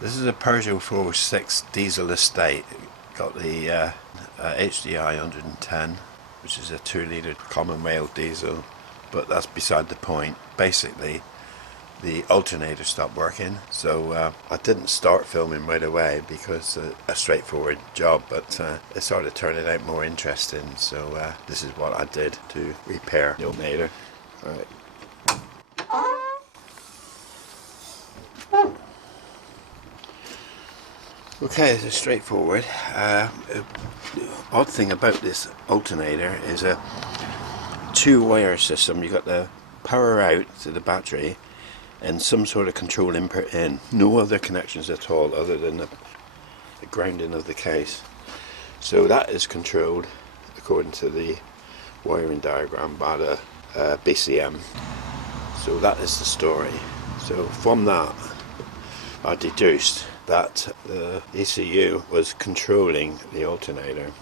This is a Peugeot 406 diesel estate. Got the HDI 110, which is a 2 litre common rail diesel, but that's beside the point. Basically, the alternator stopped working, so I didn't start filming right away because a straightforward job, but it started turning out more interesting, so this is what I did to repair the alternator. Right. Okay, this is straightforward. Odd thing about this alternator is a 2-wire system. You've got the power out to the battery and some sort of control input in. No other connections at all other than the grounding of the case. So that is controlled according to the wiring diagram by the BCM. So that is the story. So from that I deduced that the ECU was controlling the alternator.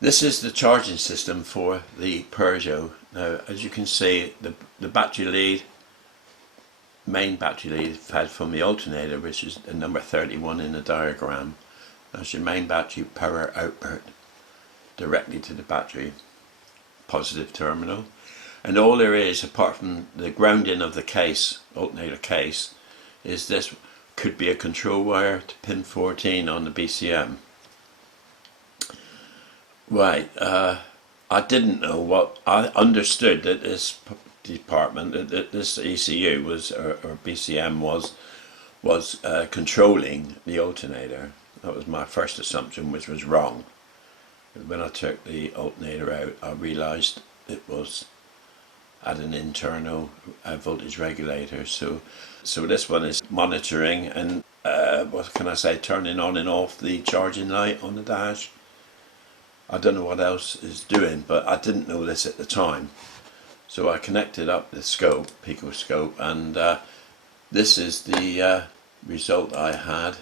This is the charging system for the Peugeot. Now, as you can see, the battery lead, main battery lead, fed from the alternator, which is the number 31 in the diagram. That's your main battery power output directly to the battery positive terminal. And all there is, apart from the grounding of the case, alternator case, is this could be a control wire to pin 14 on the BCM. Right, I didn't know what, I understood that this department, that this ECU was, or BCM was controlling the alternator. That was my first assumption, which was wrong. When I took the alternator out, I realised it was at an internal voltage regulator. So this one is monitoring and what can I say, turning on and off the charging light on the dash. I don't know what else is doing, but I didn't know this at the time. So I connected up the scope, Pico scope, and this is the result I had.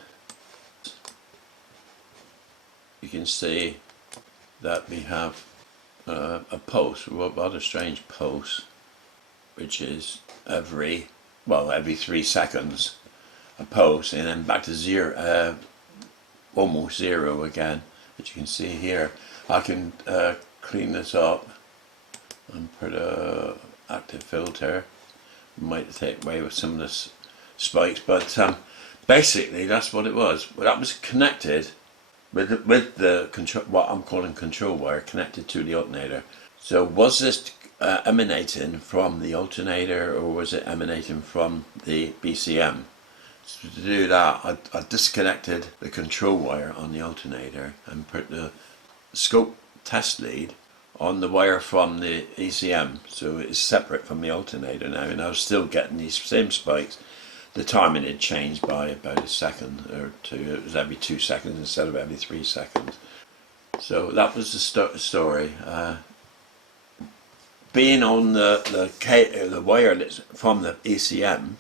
You can see that we have a pulse, a rather strange pulse, which is every 3 seconds a pulse, and then back to zero, almost zero again, as you can see here. I can clean this up and put a active filter. Might take away with some of the spikes, but basically that's what it was. Well, that was connected with the control, what I'm calling control wire, connected to the alternator. So was this emanating from the alternator, or was it emanating from the BCM? So to do that, I disconnected the control wire on the alternator and put the scope test lead on the wire from the ECM, so it is separate from the alternator now, and I was still getting these same spikes. The timing had changed by about a second or two. It was every 2 seconds instead of every 3 seconds. So that was the story. Being on the wire that's from the ECM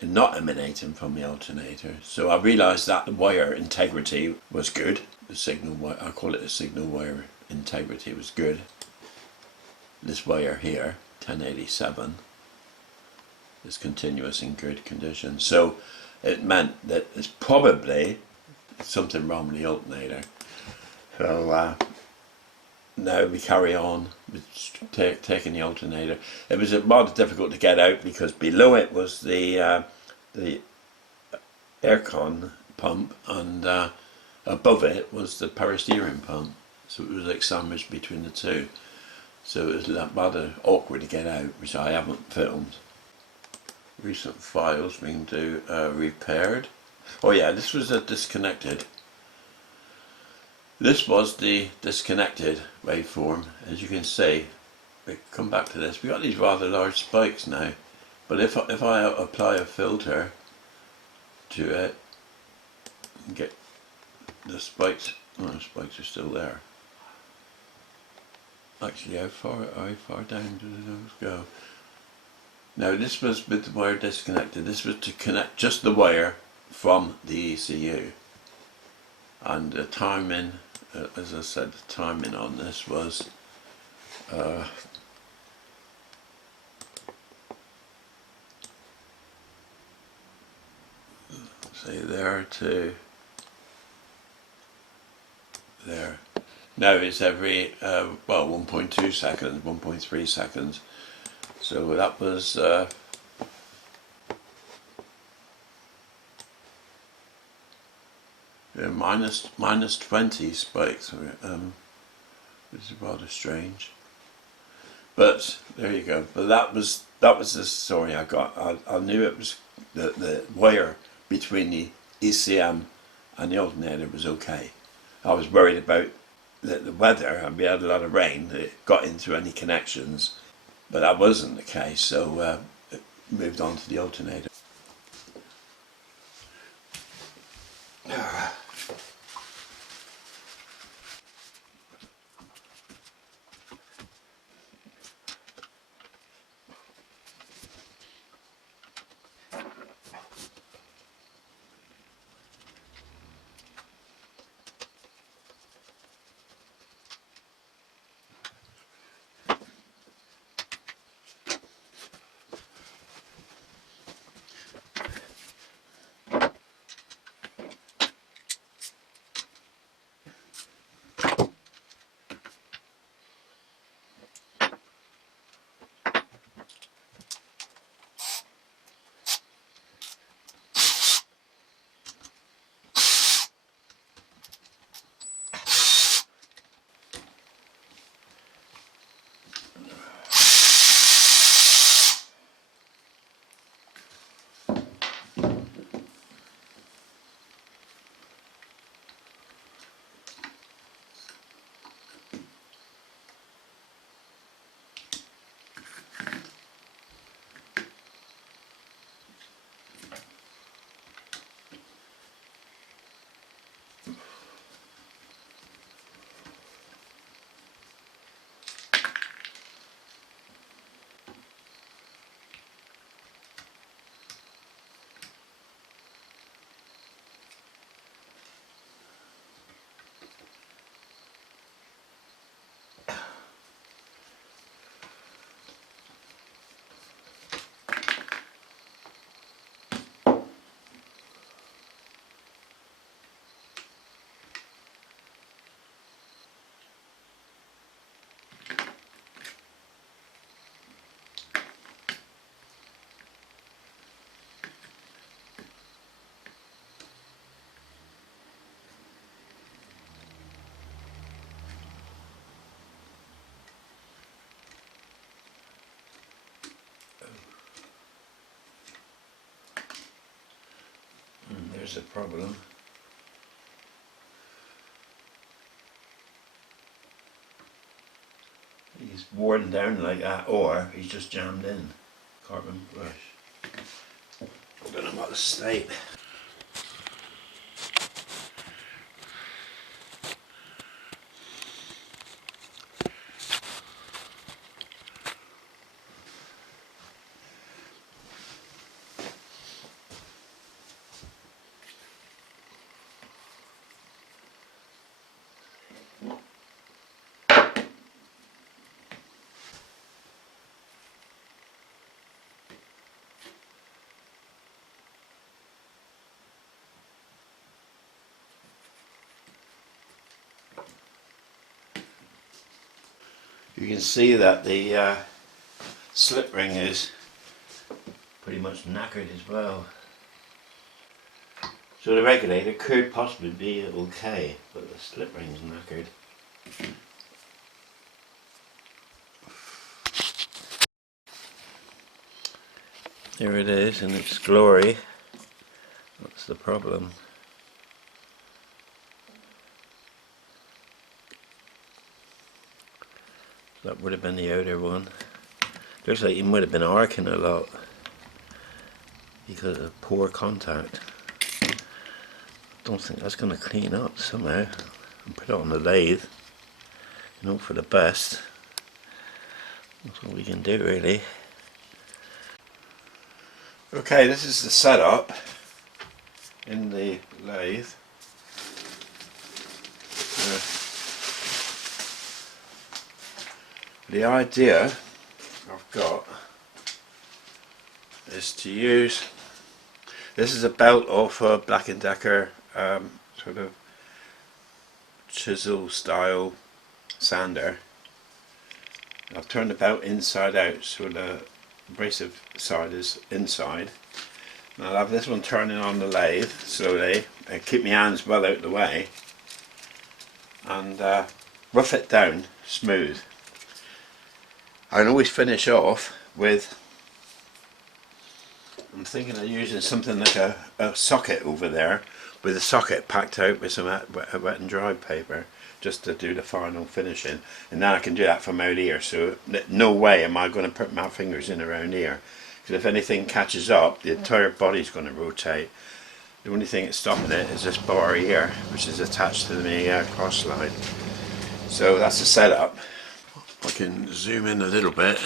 and not emanating from the alternator, so I realised that the wire integrity was good. The signal wire, I call it the signal wire integrity, was good. This wire here, 1087, is continuous in good condition. So it meant that there's probably something wrong with the alternator. So now we carry on with taking the alternator. It was rather difficult to get out because below it was the aircon pump, and above it was the power steering pump. So it was like sandwiched between the two. So it was rather awkward to get out, which I haven't filmed. Recent files we can do repaired. Oh yeah, this was a disconnected. This was the disconnected waveform. As you can see, we come back to this. We got these rather large spikes now, but if I apply a filter to it and get the spikes, oh, the spikes are still there. Actually, how far down do those go? Now this was with the wire disconnected. This was to connect just the wire from the ECU, and the timing, as I said, the timing on this was say there to there. Now it's every, well, 1.2 seconds, 1.3 seconds. So that was minus 20 spikes, which is rather strange. But there you go. But that was the story I got. I knew it was the wire between the ECM and the alternator was okay. I was worried about the weather, and we had a lot of rain that got into any connections, but that wasn't the case, so it moved on to the alternator. There's a problem. He's worn down like that, or he's just jammed in. Carbon brush. I don't know what the state. You can see that the slip ring is pretty much knackered as well. So the regulator could possibly be okay, but the slip ring's knackered. Here it is in its glory. That's the problem. That would have been the outer one. Looks like it might have been arcing a lot because of poor contact. Don't think that's going to clean up somehow and put it on the lathe and hope for the best. That's what we can do really. Okay, this is the setup in the lathe. The idea I've got is to use This is a belt off a Black & Decker sort of chisel style sander. I've turned the belt inside out so the abrasive side is inside. And I'll have this one turning on the lathe slowly and keep my hands well out of the way and rough it down smooth. I can always finish off with, I'm thinking of using something like a socket over there, with a socket packed out with some wet and dry paper, just to do the final finishing. And now I can do that from out here, so no way am I going to put my fingers in around here, because if anything catches up, the entire body's going to rotate. The only thing that's stopping it is this bar here, which is attached to the cross slide. So that's the setup. I can zoom in a little bit.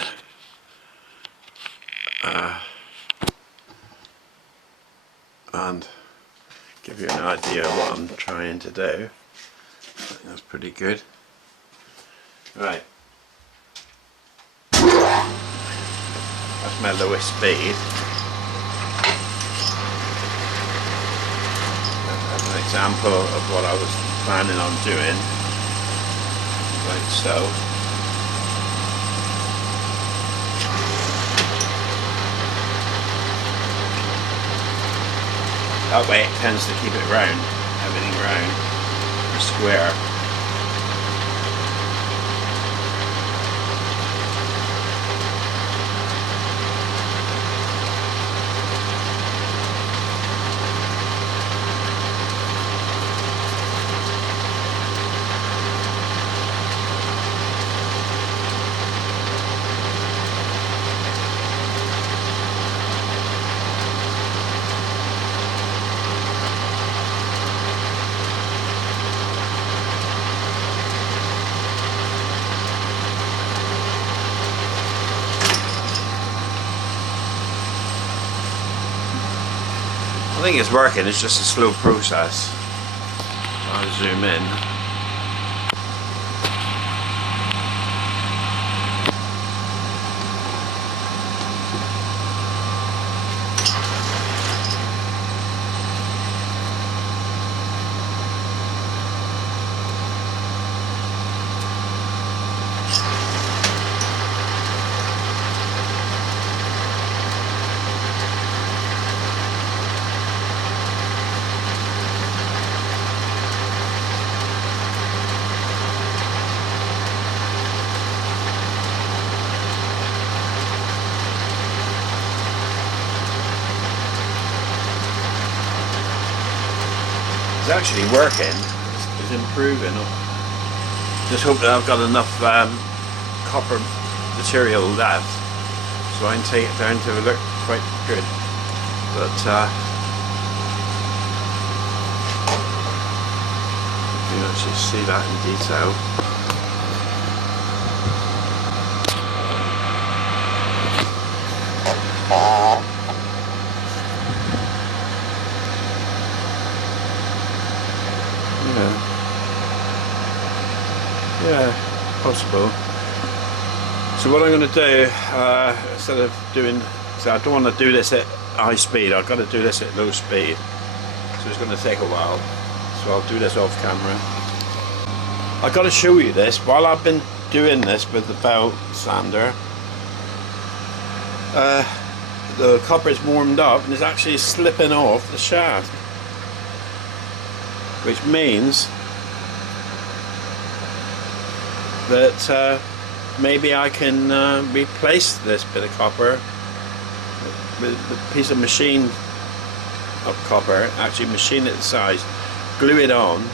And give you an idea of what I'm trying to do. I think that's pretty good. Right. That's my lowest speed. That's an example of what I was planning on doing. Like so. That way it tends to keep it round, everything round, square. I think it's working, it's just a slow process. I'll zoom in. It's actually working, it's improving. Just hope that I've got enough copper material left so I can take it down to look quite good. But you can actually see that in detail. Yeah, possible. So what I'm going to do, instead of doing, so I don't want to do this at high speed, I've got to do this at low speed. So it's going to take a while. So I'll do this off camera. I've got to show you this, while I've been doing this with the belt sander, the copper is warmed up and is actually slipping off the shaft. Which means that maybe I can replace this bit of copper with a piece of machine of copper, actually machine it to size, glue it on,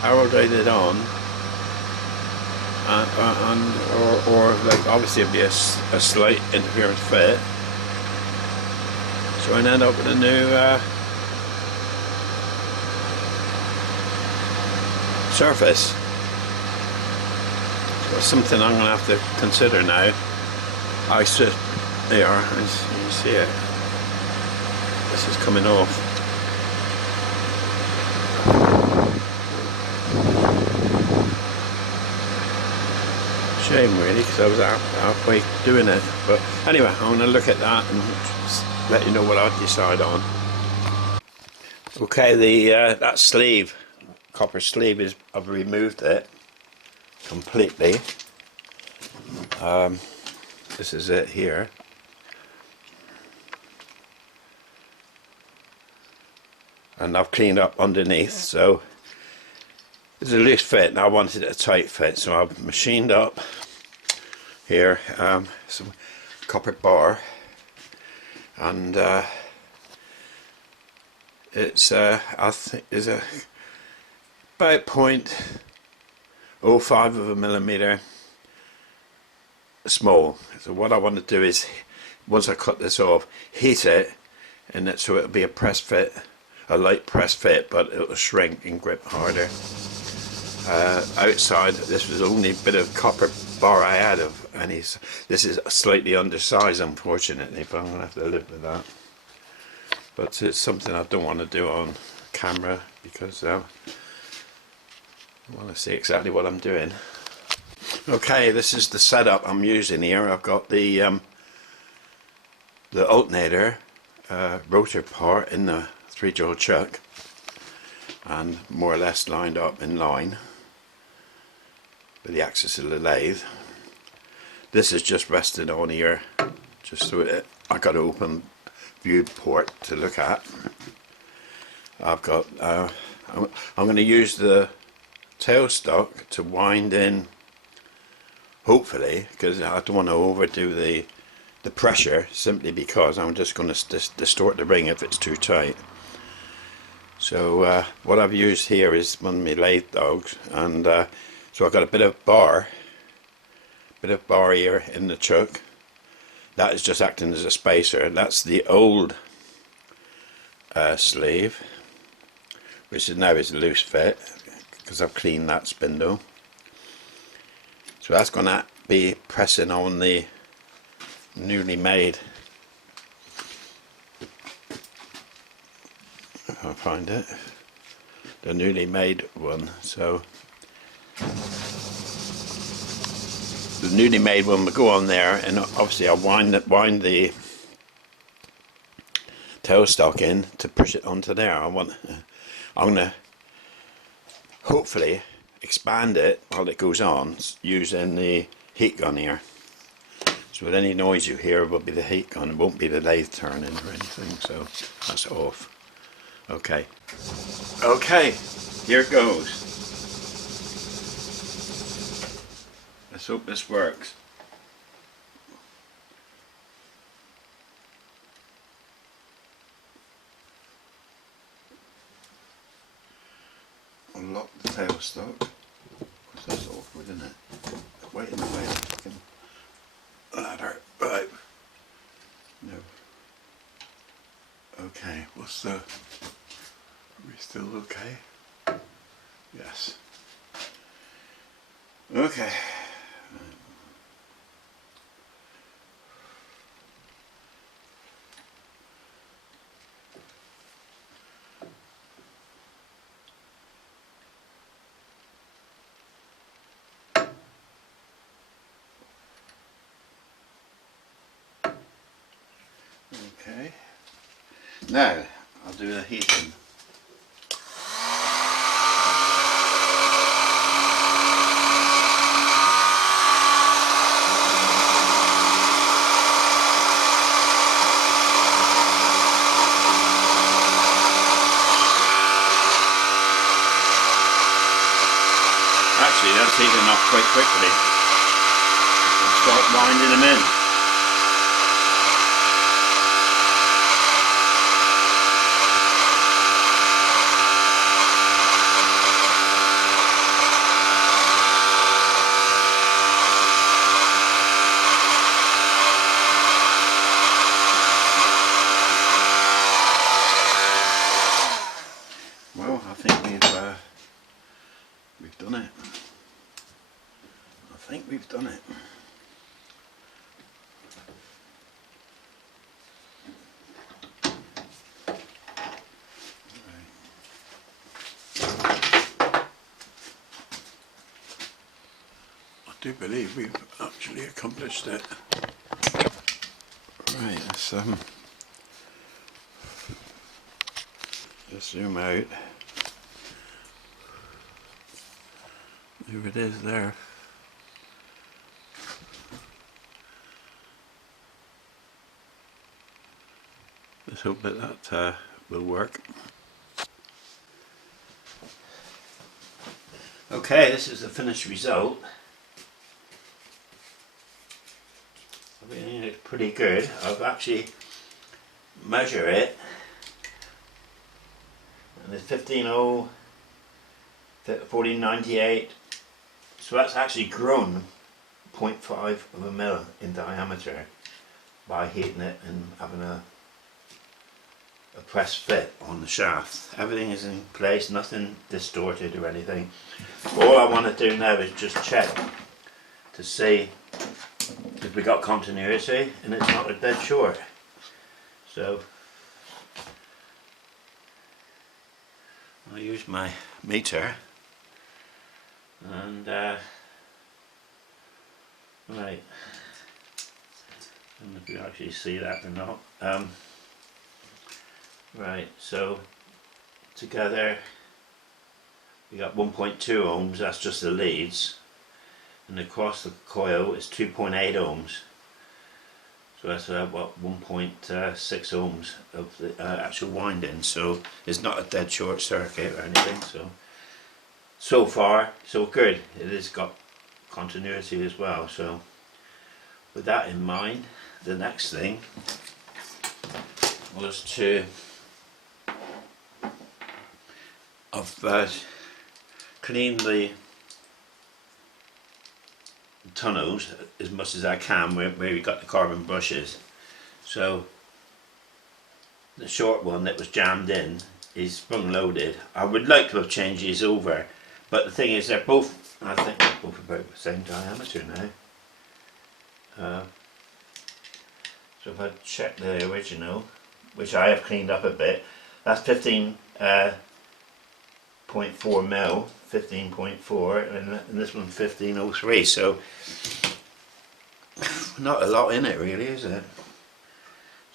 arrowdate it on, or like obviously it'd be a slight interference fit, so I end up with a new surface. That's something I'm going to have to consider now. I sit there, you see it. This is coming off. Shame really, because I was halfway doing it. But anyway, I'm going to look at that and just let you know what I decide on. Okay, the that sleeve, copper sleeve, is, I've removed it completely. This is it here. And I've cleaned up underneath, so it's a loose fit and I wanted a tight fit, so I've machined up here some copper bar, and it's I think is a about 0.05 of a millimeter small. So what I want to do is, once I cut this off, heat it, and that so it'll be a press fit, a light press fit, but it'll shrink and grip harder. Outside, this was the only bit of copper bar I had of any. This is slightly undersized, unfortunately, but I'm going to have to live with that. But it's something I don't want to do on camera, because I want to see exactly what I'm doing. Okay, this is the setup I'm using here. I've got the alternator rotor part in the 3-jaw chuck, and more or less lined up in line with the axis of the lathe. This is just rested on here, just so I got an open view port to look at. I've got I'm going to use the tailstock to wind in, hopefully, because I don't want to overdo the pressure, simply because I'm just going to distort the ring if it's too tight. So what I've used here is one of my lathe dogs, and so I've got a bit of bar here in the chuck. That is just acting as a spacer. That's the old sleeve, which is now is a loose fit because I've cleaned that spindle. So that's going to be pressing on the newly made, if I find it, the newly made one. So the newly made one will go on there, and obviously I'll wind the tailstock in to push it onto there. I'm going to hopefully expand it while it goes on using the heat gun here. So with any noise you hear will be the heat gun, it won't be the lathe turning or anything, so that's off. Okay, here it goes. Let's hope this works. Unlock the tailstock. That's awkward, isn't it? Wait in the way of the fucking ladder. Right. No. Okay, what's the... Are we still okay? Yes. Okay. Okay. Now I'll do the heating. Actually, that's heating up quite quickly. I'll start winding them in. Well, I think we've done it. I think we've done it. I do believe we've actually accomplished it. Right, let's Just zoom out. There it is there. Let's hope that will work. Okay, this is the finished result. I think it's pretty good. I've actually measured it, and it's 15.0, 1498. So that's actually grown 0.5 of a mil in diameter by heating it and having a press fit on the shaft. Everything is in place, nothing distorted or anything. All I want to do now is just check to see if we got continuity and it's not a dead short. So I'll use my meter and right, I don't know if you actually see that or not. Right, so together we got 1.2 ohms, that's just the leads, and across the coil is 2.8 ohms. So that's what 1.6 ohms of the actual winding. So it's not a dead short circuit or anything. So far so good. It has got continuity as well. So with that in mind, the next thing was to clean the tunnels as much as I can where we got the carbon brushes. So the short one that was jammed in is sprung loaded. I would like to have changed these over, but the thing is they're both, I think they're both about the same diameter now. So if I check the original, which I have cleaned up a bit, that's 15.4 mil, 15.4, and this one 15.03. So not a lot in it really, is it?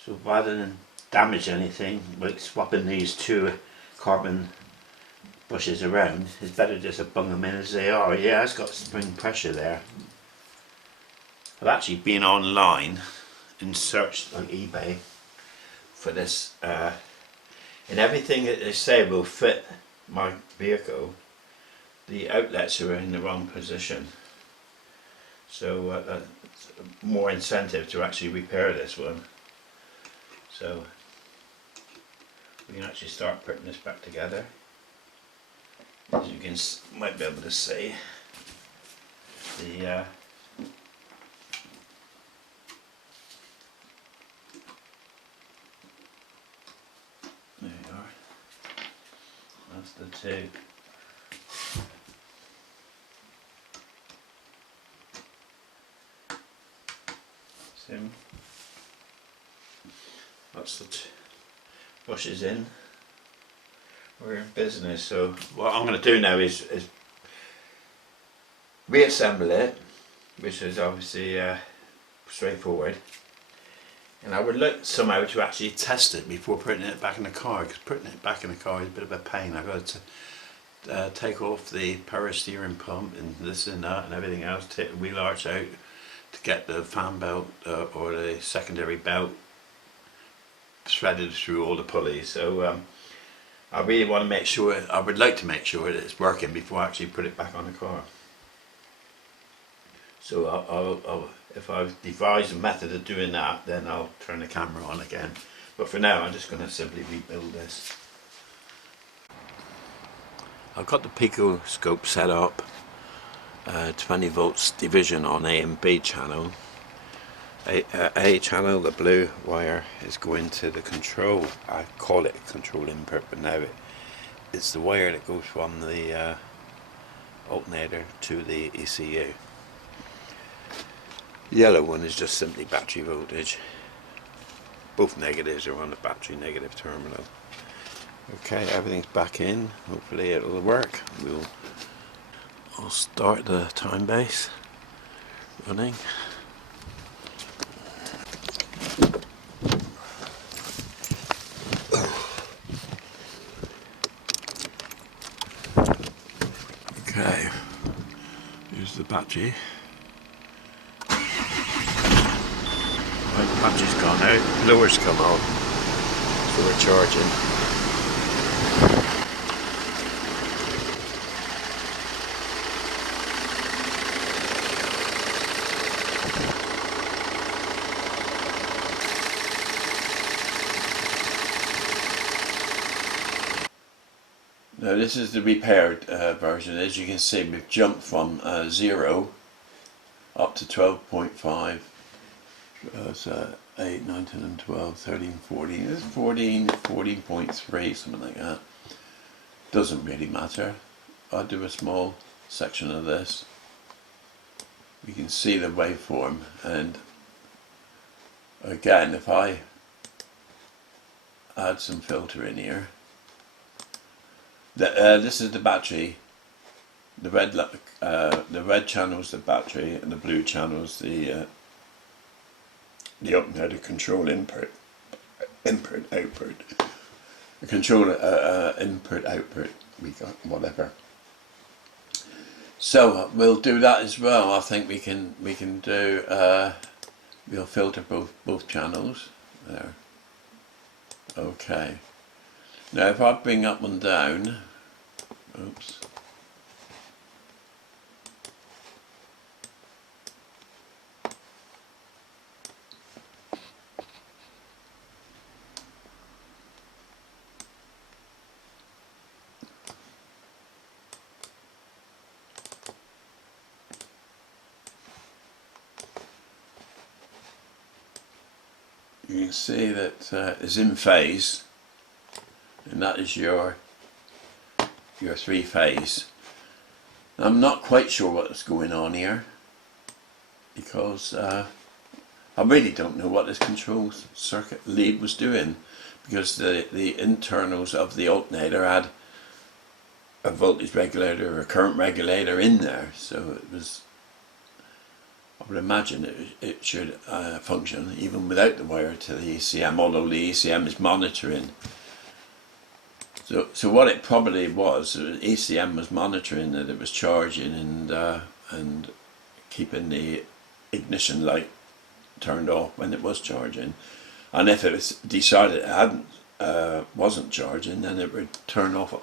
So rather than damage anything, like swapping these two carbon brushes around, it's better just to bung them in as they are. Yeah, it's got spring pressure there. I've actually been online and searched on eBay for this, and everything that they say will fit my vehicle, the outlets are in the wrong position. So that's more incentive to actually repair this one. So we can actually start putting this back together. As you can might be able to see, the there you are. That's the two. Sim. That's the brushes in. We're in business. So what I'm going to do now is reassemble it, which is obviously straightforward. And I would like somehow to actually test it before putting it back in the car, because putting it back in the car is a bit of a pain. I've got to take off the power steering pump and this and that and everything else, take the wheel arch out to get the fan belt or the secondary belt threaded through all the pulleys. So I really want to make sure, I would like to make sure that it's working before I actually put it back on the car. So I'll if I devise a method of doing that, then I'll turn the camera on again. But for now, I'm just going to simply rebuild this. I've got the Peugeot scope set up, 20 volts division on A and B channel. A channel, the blue wire, is going to the control. I call it control input, but now it's the wire that goes from the alternator to the ECU. The yellow one is just simply battery voltage. Both negatives are on the battery negative terminal. Okay, everything's back in. Hopefully it'll work. I'll start the time base running. battery. Right, the battery's gone out, blower's come on, so we're charging. Now this is the repaired version. As you can see, we've jumped from 0 up to 12.5. So 8, 9, 10 and 12, 13, 14. It's 14, 14.3, something like that. Doesn't really matter. I'll do a small section of this. You can see the waveform, and again, if I add some filter in here, this is the battery. The red channel's the battery, and the blue channel's the alternator control input output. The control input output. We got whatever. So we'll do that as well. I think we can do. We'll filter both channels there. Okay. Now if I bring up and down, oops. You can see that it's in phase, and that is your 3-phase. I'm not quite sure what's going on here, because I really don't know what this control circuit lead was doing, because the internals of the alternator had a voltage regulator or a current regulator in there, so it was, I would imagine it should function even without the wire to the ECM, although the ECM is monitoring. So what it probably was, ECM was monitoring that it was charging and keeping the ignition light turned off when it was charging. And if it was decided it wasn't charging, then it would turn off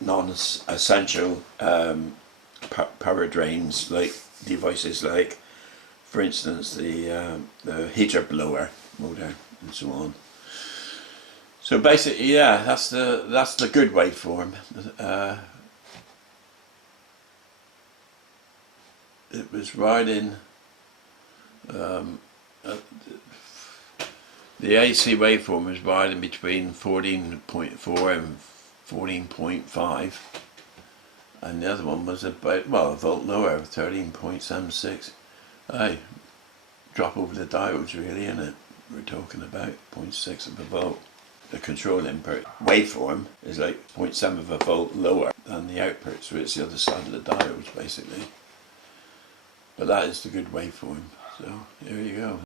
non-essential power drains, like devices like, for instance, the heater blower motor and so on. So basically, yeah, that's the good waveform. It was riding. The AC waveform was riding between 14.4 and 14.5. And the other one was about, well, a volt lower, 13.76. Aye, drop over the diodes really, isn't it? We're talking about 0.6 of a volt. The control input waveform is like 0.7 of a volt lower than the output, so it's the other side of the diodes basically. But that is the good waveform, so here you go.